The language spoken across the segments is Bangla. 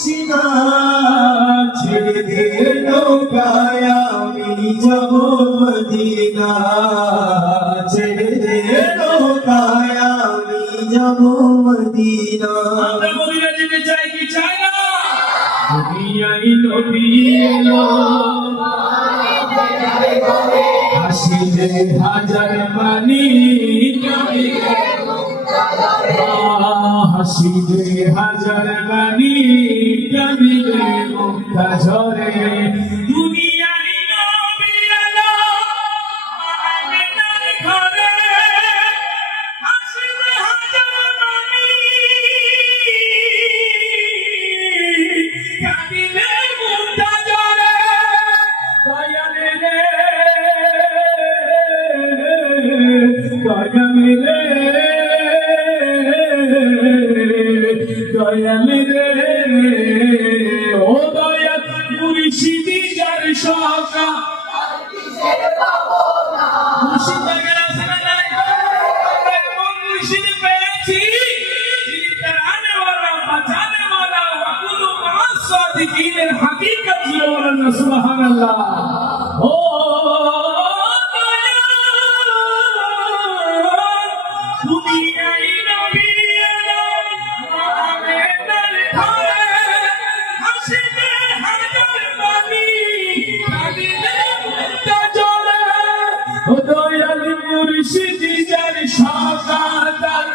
করিস না, ছেড়ে দে নৌকায় আমি যাব মদিনা, ছেড়ে দে নৌকায় আমি যাব মদিনা। আমরা মদিনা যেতে চাই কি চাই না? দুনিয়ায় নবী এলো, হাসিলে হাজার মানি, হাসিলে হাজার মানি, কাঁদিলে মুক্তা ঝরে। দুনিয়ায় নবী এলো, আমিনার ঘরে, হাসিলে হাজার মানি, কাঁদিলে মুক্তা ঝরে। দয়ালে রে, দয়ালে রে, দয়ালে রে, ও দয়াল মুর্শিদি যার সকা। মুর্শিদ দরকার আছে না নাই? আমরা এমন মুর্শিদ পেয়েছি যিনি তারানেওয়ালা, বাঁচানেওয়ালা, ওয়াকুলু মা'আস সাদিকিনের হাকিকত ছিল। বলেন সুবহানাল্লাহ। ও দুনিয়ায় নবী এলো, আমিনার ঘরে, হাসিলে হাজার মানি, কাঁদিলে মুক্তা ঝরে। ও দয়াল মুর্শিদি যার সকাদার,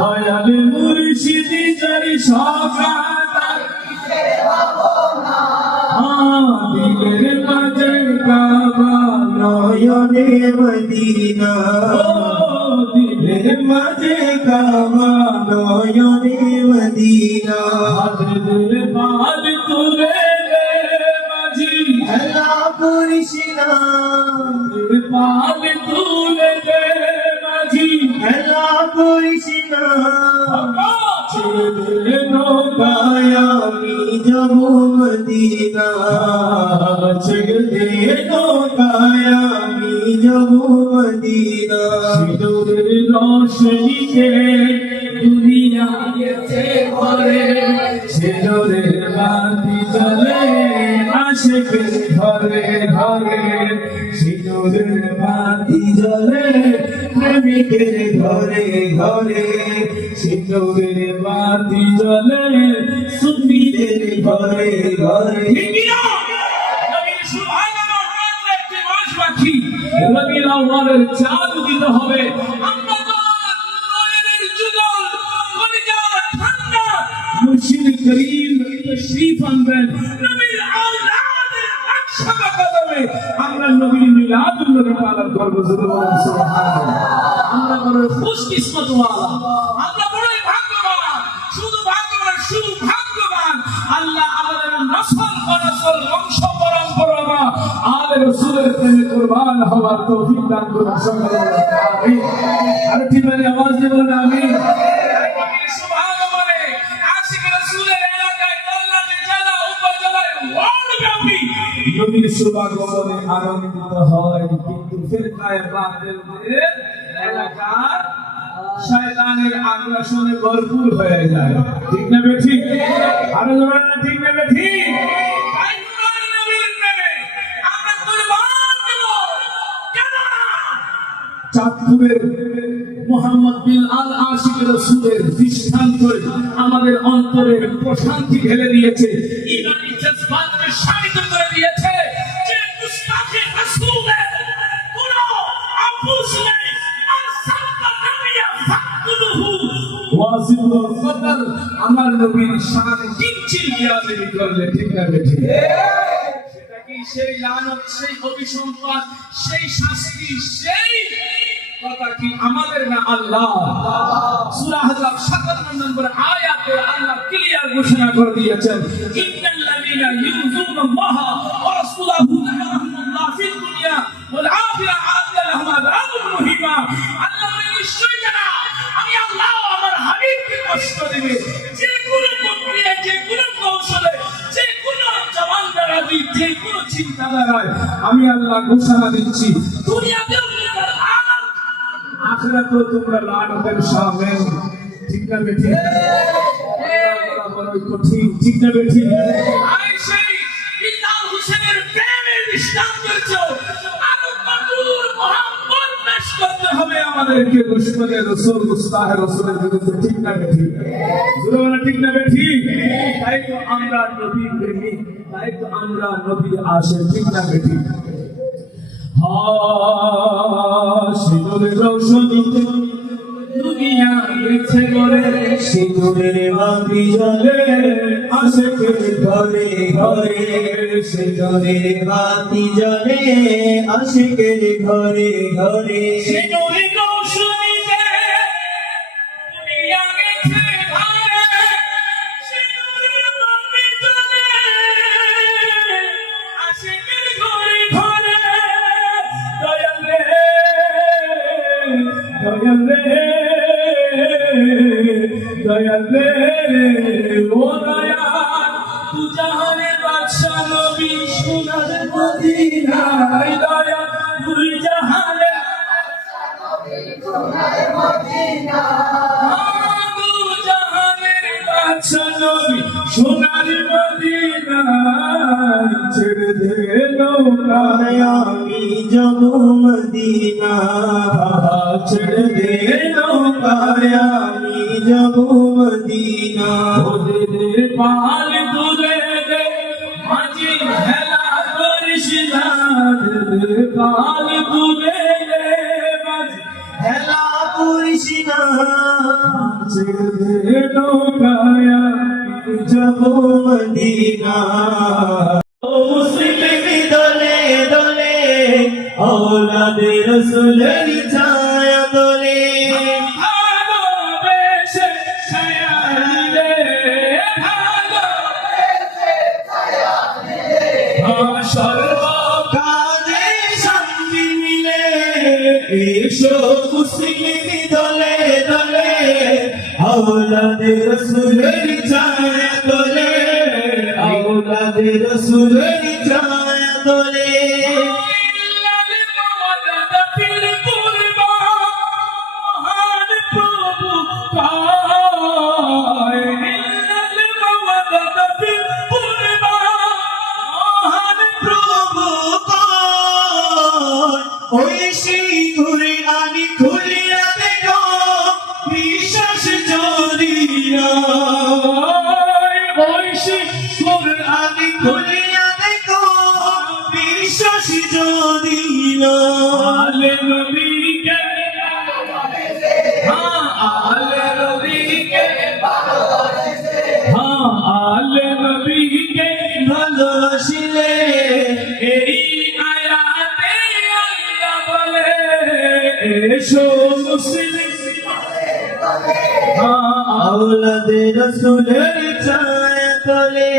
দয়াল মুর্শিদি যার সকাদার, দিলের মাঝে কাবা, নয়নে মদিনা, দিলের মাঝে কাবা, নয়নে মদিনা। হাতের বাল তুলে দে মাঝি, হেলা করিস না, বাল তুলে দে মাঝি, হেলা করিস না, ছেড়ে দে নৌকা, নৌকায় আমি যাব মদিনা, ছেড়ে দে নৌকায় আমি যাব মদিনা। সিঁদুরের রোশনীতে দুনিয়া গেছে ভরে, সিঁদুরের বাতি জ্বলে আশিকের ঘরে ঘরে, সিঁদুরের বাতি জ্বলে প্রেমিকের ঘরে ঘরে, সিঁদুরের বাতি জ্বলে সুন্নিদের ঘরে ঘরে। রবিউল আউয়ালের চাঁদ উদিত হবে, আমরা তো নয়নের যুগল, কলিজার ঠান্ডা মুর্শিদ করিম তশরীফ আনবেন। নবীর আওলাদের নকশা কদমে আমরা নবীর মিলাদুন নবী পালন করব। সুবহানাল্লাহ। আমরা বড় খুশকিসমত ওয়ালা, আমরা বড়ই ভাগ্যবান, শুধু ভাগ্যবান, শুধু ভাগ্যবান। আল্লাহ আমাদের নসল বনসল বংশ পরম্পরা আলে রাসূলের প্রেমে কুরবান হওয়ার তৌফিক দান করুন। আমিন। আর ঠিকভাবে আওয়াজ দিয়ে বলুন আমিন। সুবহানাল্লাহ বলে আশিক রাসূলের এলাকায় কল্যাণে জেলা উপজেলায় ওয়ার্ডব্যাপী নবীর শুভাগমনে আনন্দিত হয়, কিন্তু ফিরকায়ে বাতিলদের এলাকার শয়তানের আগ্রাসনে ভরপুর হয়ে যায়। ঠিক না বেঠিক? আরো জোরে না, ঠিক না বেঠিক? চাঁদপুরের মোহাম্মদ বিন আল আশিক রাসূলের দৃষ্টান্তই আমাদের অন্তরে প্রশান্তি ঢেলে দিয়েছে, ইমানি জজবাতকে শানিত করে দিয়েছে। যে মুস্তাফি রাসূলের কোনো আপোষ নেই, আর সাল্লা নবিয়া ফাকুলুহু ওয়াজিবুল কদর, আমার নবীর শান কিঞ্চিত বিয়াদবি করলে, ঠিক না বেঠিক? সেটা কি সেই লানত, সেই অভিসম্পাদ, সেই শাস্তি, সেই কথা কি আমাদের না? আল্লাহ সূরা আহজাব 57 নম্বর আয়াতে আল্লাহ ক্লিয়ার ঘোষণা করে দিয়েছেন, ইন্নাল্লাযীনা ইউযুনাল্লাহ ওয়া রাসূলাহু লাহুমুল্লাহ ফিদ দুনিয়া ওয়াল আখিরা আ'আদ্দা লাহুম আযাবুন মুহিমা। আল্লাহ নিশ্চয়ই জানা আমি আল্লাহ আমার হাবিবকে কষ্ট দেবে, যে কোনো প্রক্রিয়া, যে কোনো কৌশলে, যে কোনো জবান দ্বারা, যে কোনো চিন্তা দ্বারা আমি আল্লাহ ঘোষণা দিচ্ছি, দুনিয়াতে আখিরাতেও তোমরা লানতের শামিল। ঠিক না বেঠিক? বড়ই কঠিন, ঠিক না বেঠিক? আর সেই ইমাম হোসেনের প্রেমের দৃষ্টান্ত আরো মধুর মোহাম্মদ পেশ করতে হবে আমাদেরকে দুশমনে রাসূল মুস্তাহে রাসূলের বিরুদ্ধে, ঠিক না বেঠিক? জোরে বলেন ঠিক না বেঠিক? তাই তো আমরা নবী প্রেমিক, তাই তো আমরা নবীর আশিক, ঠিক না বেঠিক? সিঁদুরের রৌশনীতে দুনিয়া গেছে গড়ে, সিঁদুরের বাতি জ্বলে আশিকের ঘরে ঘরে, সিঁদুরের বাতি জ্বলে আশিকের ঘরে ঘরে। সিঁদুরের রৌশনীতে দুনিয়া গেছে ঘরে, সিঁদুরের বাতি জ্বলে আশিকের ঘরে ঘরে। দয়াল রে, দয়াল রে, দয়াল রে, ও দয়াল, তু জাহানের বাদশা নবী সোনার মদিনায়, দয়াল তুই জাহানের তু জাহানের বাদশা নবী সোনার মদিনায়, ছেড়ে দে নৌকায় আমি যাবো মদিনা, ছেড়ে দে নৌকায় আমি যাবো মদিনা। ওদের পাল তুলে দে মাঝি হেলা করিস না, ওদের পাল তুলে দে মাঝি হেলা করিস না, ছেড়ে দে নৌকায় আমি যাবো মদিনা। ও মুসলিম দলে দলে औलादे रसूलेर छाया दले, ভালোবেসে ছায়া দিলে, ভালোবেসে ছায়া দিলে, সর্বকালে শান্তি মিলে। এসো মুসলিম দলে দলে औलादे रसूलेर छाया दले, औलादे रसूलेर छाया दले। ওই সিঁদুরে আমি খুলিয়া দেখো বিশ্বাস যদি ওই সিঁদুরে আমি খুলিয়া দেখো বিশ্বাস যদি আলে নবীকে, হ্যাঁ আলে নবীকে, হ্যাঁ আলে নবীকে ভালোবাসিলে এই আয়াতে আল্লাহ বলে, এসো মুসলিম औलादे रसूलेर छाया तले,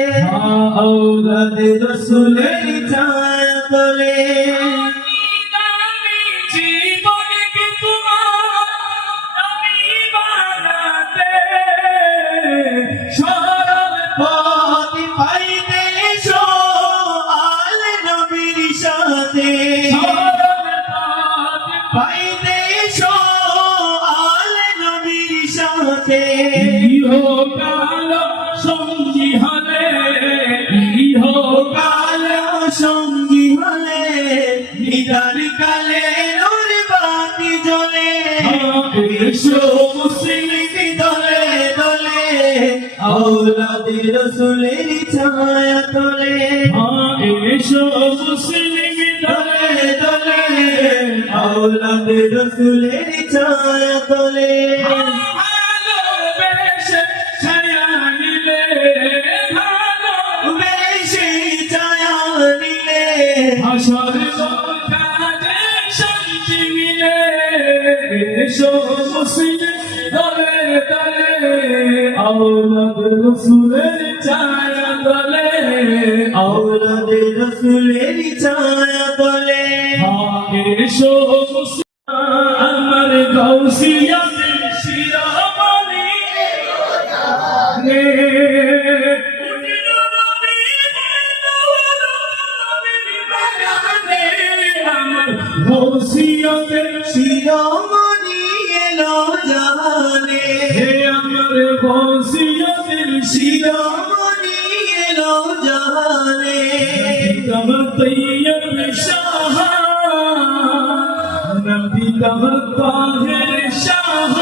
औलादे रसूलेर छाया तले। জীবনকে তোমার আমি বানাতে সরল পথ পাইতে এসো আলে নবীর সাথে, সরল পথ পাইতে এসো আলে নবীর সাথে। ইহকাল সঙ্গী হলে, ইহকাল কাল সঙ্গী হলে নিদান কালে নূর বাতি জ্বলে। এসো মুসলিম দলে দলে औलादे रसूलेर छाया तले, এসো মুসলিম দলে दले औलादे रसूलेर छाया तले। ভালোবেসে ছায়া নিলে, বেশি ছায়া নিলে হাসর কাজে শান্তি মিলে, এসো মুসলিম দলে দলে আওলাদ রসুলের ছায়া দলে, औलादे रसूलेर छाया तले। এসো মুসলিম আমার গৌসিয়াতের শিরোমণি রে, উঠিল নবী নবীর বাগানে, আমার গৌসিয়াতের শিরোমণি এলো জাহানে, হে আমার গৌসিয়াতের শিরোমণি শিরোমণি এলো জাহানে तब तैयब शाह नबी तब ताहिर शाह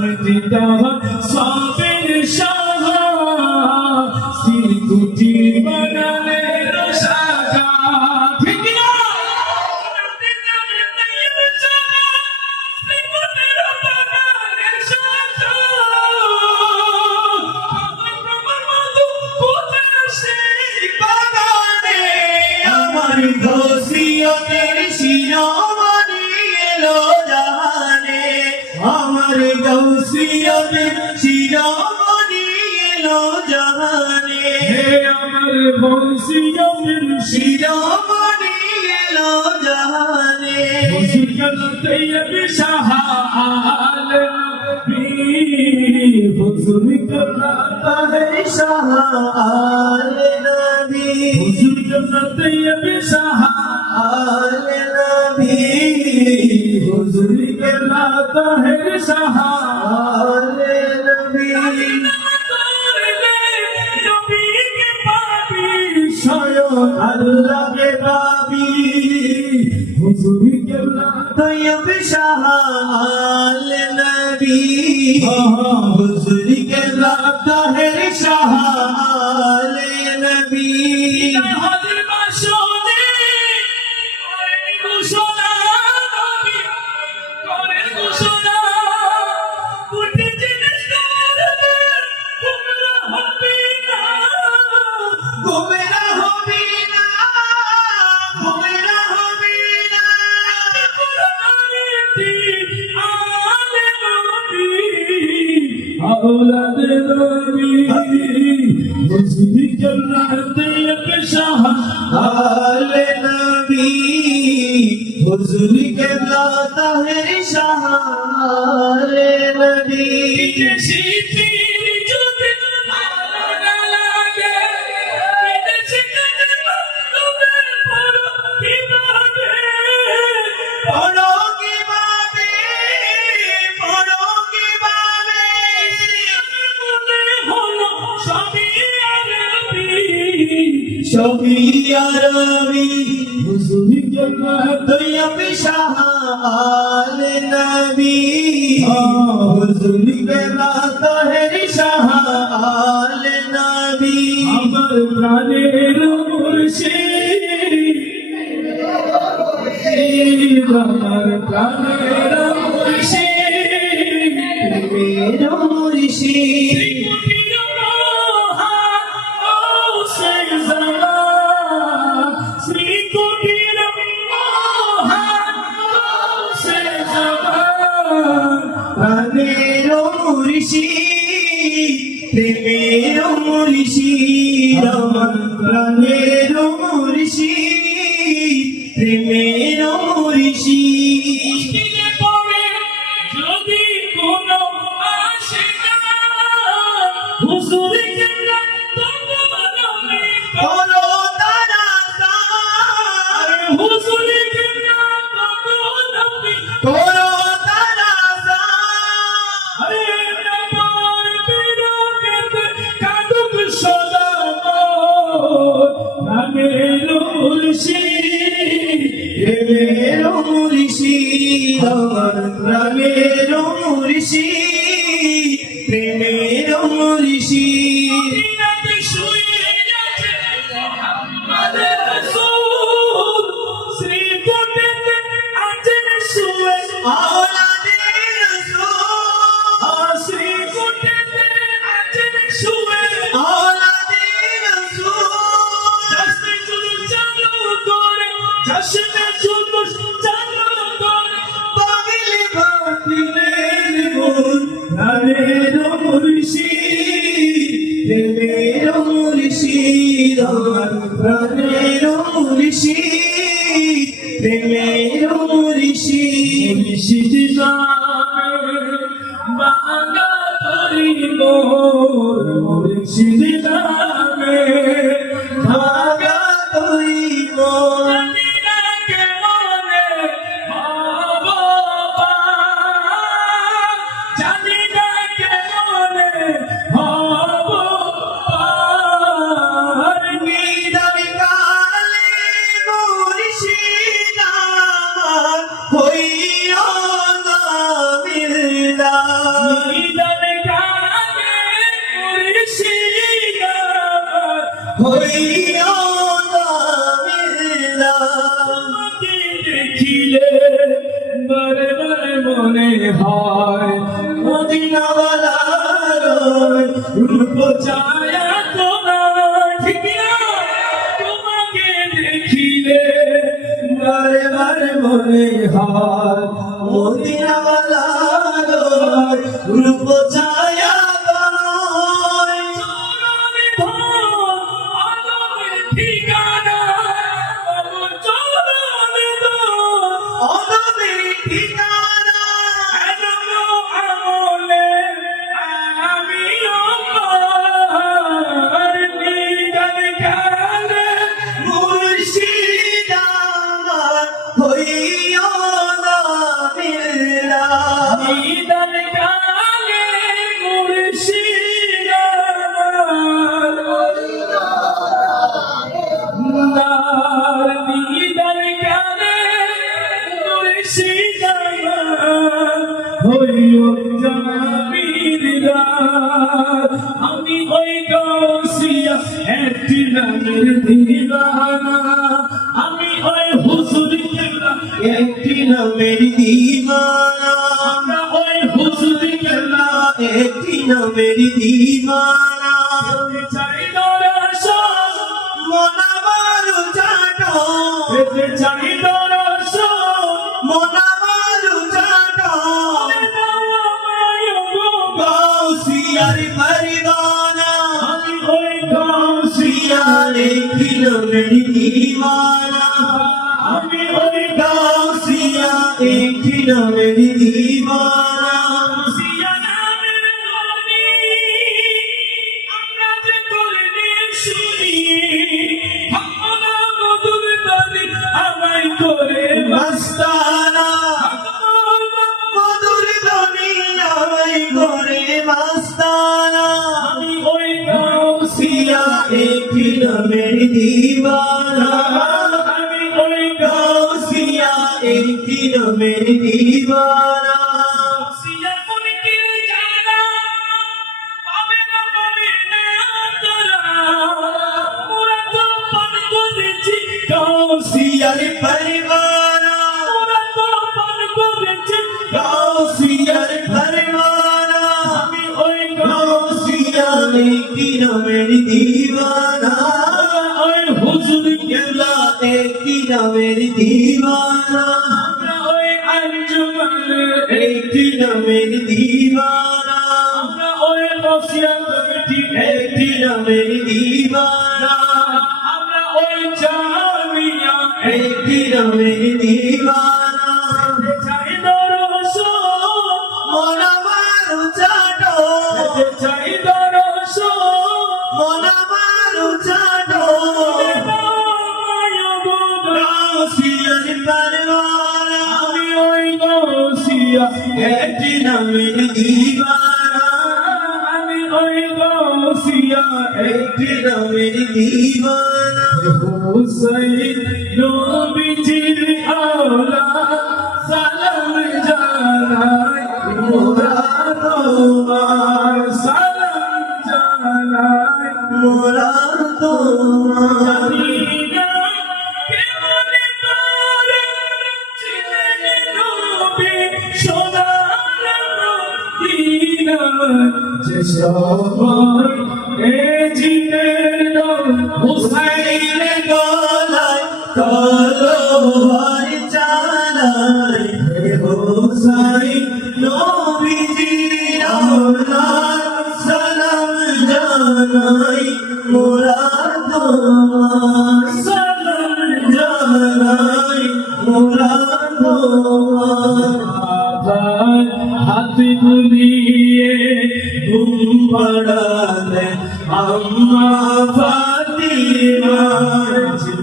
नबी तब साबिर शाह सिकुटी बनले रशागा ठीक ना नबी तब तैयब शाह सिकुटी बनले रशागा আমার গৌসিয়তের শিরোমণি এলো জাহানে আমার গৌসিয়তের শিরোমণি এলো জাহানে আমার বংশীয়দের শিরোমণি এলো জাহানে শিরোমণি তৈয়ব শাহ আল নবী হুজুর করতা है শাহ আলে নবী হুজুর তৈয়ব শাহ আল নবী হুজুর করতা है শাহ আল নবী স্বয়ং আল্লাহকে পাবি হুজুর করতা তৈয়ব শাহ আল নবী হুজুর के लाता है शाह आल नबी হাজির বাসনে করেন ঘোষণা নবী করেন ঘোষণা কোটি জিনিস করবে তোমরা হবে না গোমেরা হবি না গোমেরা হবি না أولاد نبي مسلم جنات يكشح आल नबी हुजूर के लाता है शाह आल नबी শীতের যদি ভালো না লাগে বিদেশে কাজে তবে পড়ো কিভাবে পড়ো কিভাবে পড়ো কিভাবে মনে হলো সবই আরবি সবই আরবি হুজুর জান্নাত তৈয়ব শাহ आल नबी हुजूर के लाता है शाह आल नबी আমার প্রাণের মুর্শিদ আমার প্রাণের মুর্শিদ मेरो मुर्शिद मेरो मुर्शिद मेरो मुर्शिद আমার প্রাণেরও মুর্শিদ मेरो मुर्शिद করো তারা করো তারা मेरो मुर्शिद আমার প্রাণেরও মুর্শিদ প্রেমেরও মুর্শিদ আওলাদে রাসূল আওলাদে পাগলে বাতিলের গুণ मेरो मुर्शिद मेरो मुर्शिद আমার প্রাণেরও মুর্শিদ প্রেমেরও মুর্শিদ মুর্শিদ নামে বাঙা ধরি মোর মুর্শিদ নামে ভাগা তুই মন জানিনা কেমনে হব জানিনা কেমনে হব দিদারে গানে মুর্শিদা হইও না মিলা তোমাকে দেখিলে বারে বারে মনে হয় মদিনাওয়ালার রূপ ছায়া তোমার ঠিক না তোমাকে দেখিলে বারে বারে মনে হয় মদিনাওয়ালার রূপ ছায়া তোমায় চরণে ধর আদমের ঠিকানা আমার চরণে ধর অনমের ঠিকানা আদম আমলে আমি আমার নিদান কালে মুর্শিদ আমার হইও না মিলা নিদান কালে মুর্শিদ আমার নিদান কালে মুর্শিদ আমার হইও জামির দার আমি ওই গৌসিয়া একটি নামের দিবানা আমি ওই হুজুর কেল্লা একটি নামের দিওয়ানা আমরা ওই হুজুর কেল্লা একটি নামের দিওয়ানা চাই দর্শন মনামারু চাটো পেতে চাই দর্শন মনামারু চাটো গাউসিয়ার পরিবানা আমি ওই গৌসিয়া গাউসিয়ার একটি নামের দিওয়ানা আমি ওই গাউসিয়া একটি নামের দিওয়ানা গৌসিয়া নামের বাণী আমরা যে করলে শুনি আমরা মধুর বাণী আমায় করে মাস্তানা মধুর দুনিয়ায় করে মাস্তানা আমি ওই গৌসিয়া একটি নামের দিওয়ানা আমি ওই গাউসিয়া একটি নামের দিওয়ানা গৌসিয়া মুনকির জানা পাবে না তোরা মোরা তো পান করেছি গাউসিয়ার পরিবানা মোরা তো পান করেছি গাউসিয়ার পরিবানা আমি ওই গাউসিয়া একটি নামের দিওয়ানা ওই হুজুর কেল্লা একটি নামের দিওয়ানা আমরা ওই আঞ্জুমানের একটি নামের দিওয়ানা আমরা ওই গৌসিয়া কমিটি একটি নামের দিওয়ানা আমরা ওই জামিয়া একটি নামের দিওয়ানা চাই দর্শন মনামারু চাটো চাই দর্শন মনামারু চাটো গাউসিয়ার পরিবানা আমি ওই গৌসিয়া একটি নামের দিওয়ানা আমি ওই গৌসিয়া একটি নামের দিওয়ানা হুসাইন নবীজির আওলাদ সালাম জানাই মোরা তোমার সালাম জানাই মোরা তোমার জানিনা কেমন করে ছিলেন নবী সোনার মদিনা যে সময় এ জিনের হুসাইন গলায় তলোয়ার চালায় হে হোসাইন নবীজির আওলাদ সালাম জানাই মোরা তোমার সালাম জানাই মোরা তোমার হাত বুলিয়ে ঘুম পড়ালে আম্মা ফাতিমা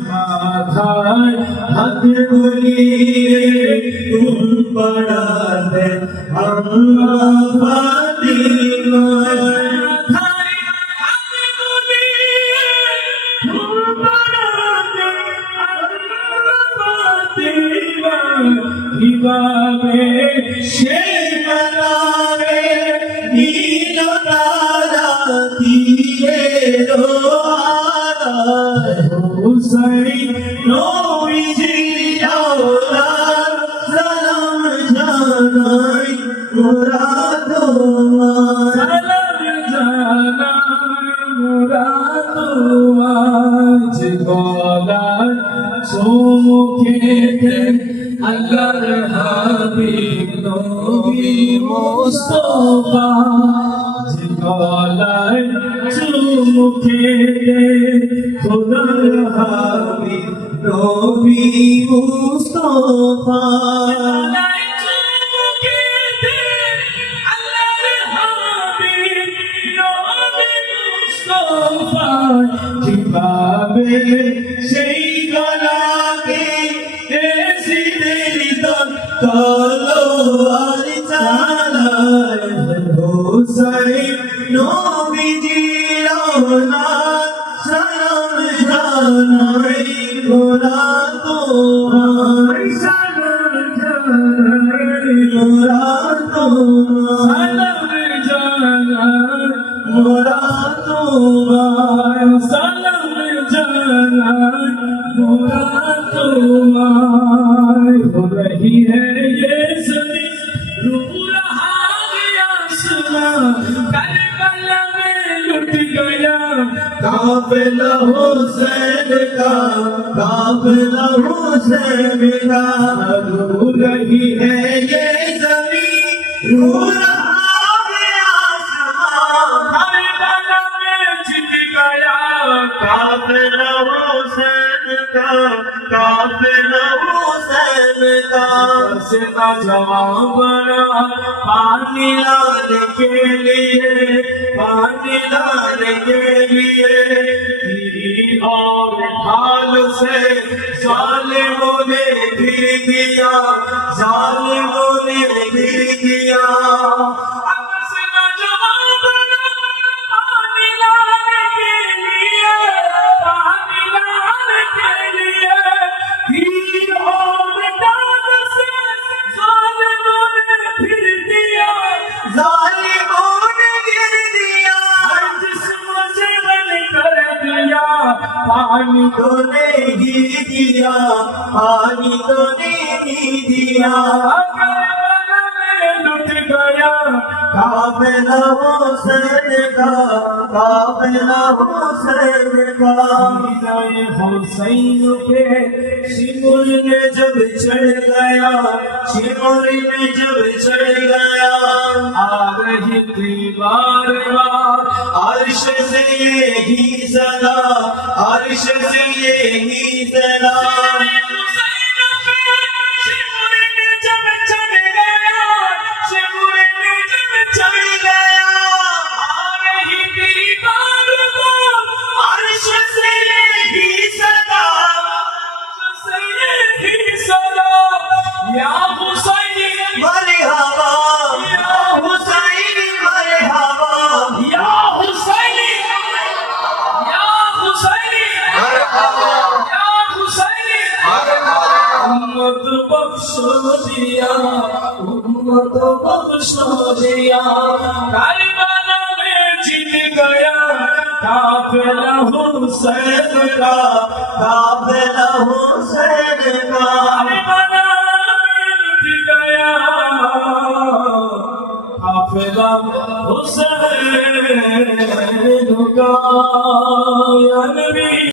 মাথায় হাত বুলিয়ে ঘুম পড়ালে আম্মা ফাতিমা মাথায় হাত বুলিয়ে ঘুম পাড়াতে আল্লাহ ফাতিমা কিভাবে সে নামে মোরা তোমার সালাম জানাই মোরা তোমার গলায় সম্মুখেতে আল্লাহর হাবিব নবী মুস্তাফা গলায় সম্মুখেতে খোদার হাবিব নবী মুস্তাফা কিভাবে সেই গলাকে এসিদের তলোয়ার চালায় হোসেন নবীজির অনাথ সালাম জানাই মোরা তোমার সালাম জানাই মোরা তোমার সালাম জানাই মোরা তোমার সালাম জানাই মোরা তোমায় हो रही है ये ज़मीं रो रहा है आसमां करबला में लुट गया काफिला हुसैन का काफिला हुसैन का रो रही है ये ज़मीं रो रहा है आसमां करबला में जीत गया काफिला हुसैन का काफिला हुसैन का सीधा जवाब बड़ा पानी लाने के लिए पानी लाने के लिए तेरी और ढाल से जालिमों ने घिर दिया जालिमों ने घिर दिया अब सीधा जवाब बड़ा पानी लाने के लिए पानी लाने के लिए तीर और डाल से जालिमों ने फिर दिया जालिमों ने गिर दिया हर जिस्म से बन कर दिया पानी तो नहीं दिया पानी तो नहीं दिया करबला में लुट गया काफिला हुसैन का काफिला हुसैन का सीधाए हुसैन पे शिमुर में जब चढ़ गया शिमुर में जब चढ़ गया आ रही थी बार बार अर्श से यही सदा अर्श से यही सदा चढ़ गया अर्श से यही सदा मरहबा या हुसैन मरहबा उम्मत बख्शो दिया उम्मत बख्शो दिया करबला में जीत गया काफिला हुसैन का काफिला हुसैन का करबला में लुट गया काफिला हुसैन का या नबी